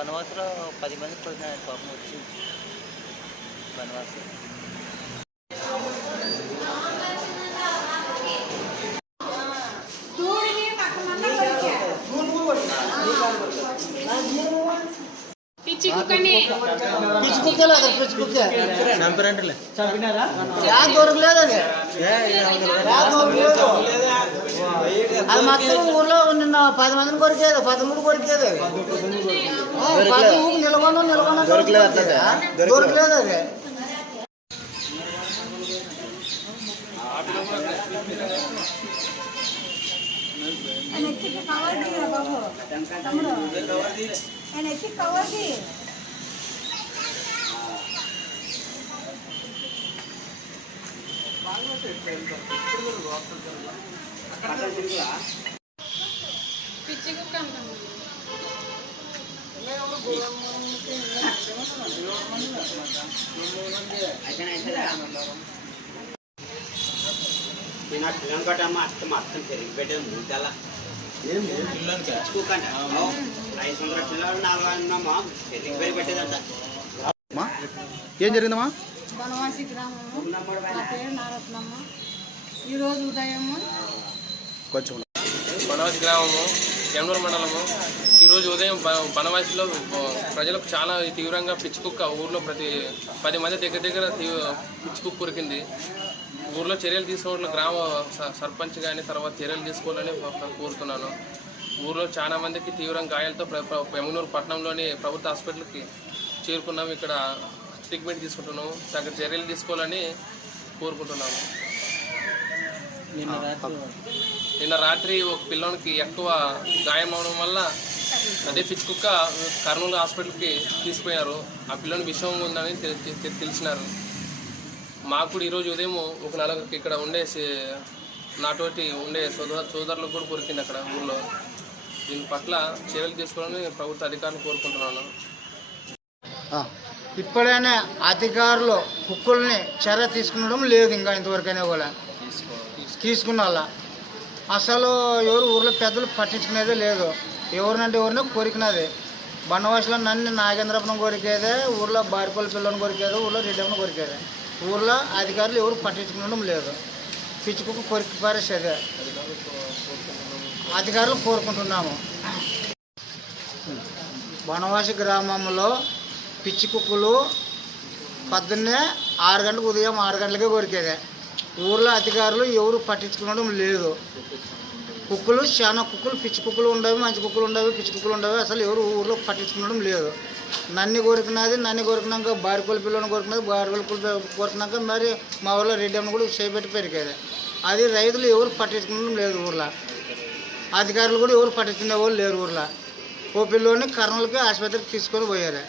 వనవాసులో పది మంది కొట్టిన పాపం వచ్చింది. బనవాసలో పిచ్చి కుక్కని పిచ్చి లేదు. పిచ్చి కుక్కే యాక్ దొరకలేదు అది దొరకలేదు అది మొత్తం ఊర్లో నిన్న పది మందిని కొరికేది పదమూడు కొరికేది. అది. పది ఊరు నిలవను నిలవను దొరకలేదు అది. ఆయన బాబు తమ్ముడు ఆయన ఎత్తి కవర్ పిచ్చి కుక్క అంటాము నేను పిల్లలకటమ్మ అత్త మొత్తం పెరిగి పెట్టాను ముందల ఏం జరిగిందమ్మా? బనవాసి గ్రామము. నా పేరు నారత్నమ్మ. ఈరోజు ఉదయము కొంచెం బనవాసి గ్రామము. జనవరి మండలము. ఈరోజు ఉదయం బనవాసిలో ప్రజలకు చాలా తీవ్రంగా పిచ్చుకుక్క ఊర్లో ప్రతి పది మంది దగ్గర దగ్గర తీ- పిచ్చి ఊర్లో చర్యలు తీసుకోవాలని గ్రామ స- సర్పంచ్ కానీ తర్వాత చర్యలు తీసుకోవాలని కోరుతున్నాను. ఊర్లో చాలా మందికి తీవ్రంగా గాయాలతో ప్ర- పట్టణంలోని ప్రభుత్వ హాస్పిటల్కి చేరుకున్నాము. ఇక్కడ ట్రీట్మెంట్ తీసుకుంటున్నాము. తగ్గ చర్యలు తీసుకోవాలని కోరుకుంటున్నాము. నిన్న రాత్రి ఒక పిల్లోనికి ఎక్కువ గాయం అవడం వల్ల అదే పిచ్చి కుక్క కర్నూలు హాస్పిటల్కి తీసుకుపోయారు ఆ పిల్లని విషయం ఉందని తెలిసినారు. మాకు కూడా ఈరోజు ఉదయం ఒక నలుగురికి ఇక్కడ ఉండే నాతోటి ఉండే సోదర సోదరులకు కూడా కొరికింది అక్కడ ఊళ్ళో దీని పట్ల చర్యలు తీసుకోవాలని ప్రభుత్వ అధికారులు కోరుకుంటున్నాను. ఇప్పుడైనా అధికారులు కుక్కల్ని చర్య తీసుకునడం లేదు ఇంకా ఇంతవరకైనా కూడా. తీసుకున్న వాళ్ళ అసలు ఎవరు ఊర్లో పెద్దలు పట్టించుకునేదే లేదు. ఎవరినంటే ఎవరినో కొరికినది. బండవాసిలో నన్ను నాగేంద్రపురం కొరికేదే ఊర్లో బారిపల్లి పిల్లని కొరికేదే ఊర్లో రెడ్డమ్మను కొరికేదే. ఊర్లో అధికారులు ఎవరు పట్టించుకునడం లేదు. పిచ్చి కుక్క కొరికి పారేసేదే. అధికారులు కోరుకుంటున్నాము. వనవాసి గ్రామంలో పిచ్చి కుక్కలు పొద్దున్నే ఆరు గంటలకు ఉదయం ఆరు గంటలకే కొరికేదే. ఊర్లో అధికారులు ఎవరు పట్టించుకోవడం లేదు. కుక్కలు చాలా కుక్కలు పిచ్చి కుక్కలు ఉండవు మంచి కుక్కలు ఉండవు పిచ్చి కుక్కలు ఉండవు. అసలు ఎవరు ఊర్లో పట్టించుకోవడం లేదు. నన్ను కొరికినది నన్ను కొరికినాక బారికొల పిల్లని కొరికినది బారికొల కొరికినాక మరి మా ఊళ్ళో రెడ్డి అమ్మ కూడా చేపెట్టి పెరిగేది అది రైతులు ఎవరు పట్టించుకోవడం లేదు ఊర్లో. అధికారులు కూడా ఎవరు పట్టించుకునే వాళ్ళు లేరు ఊర్లో. ఓ పిల్లోని కర్నూలుకి ఆసుపత్రికి తీసుకొని పోయారు.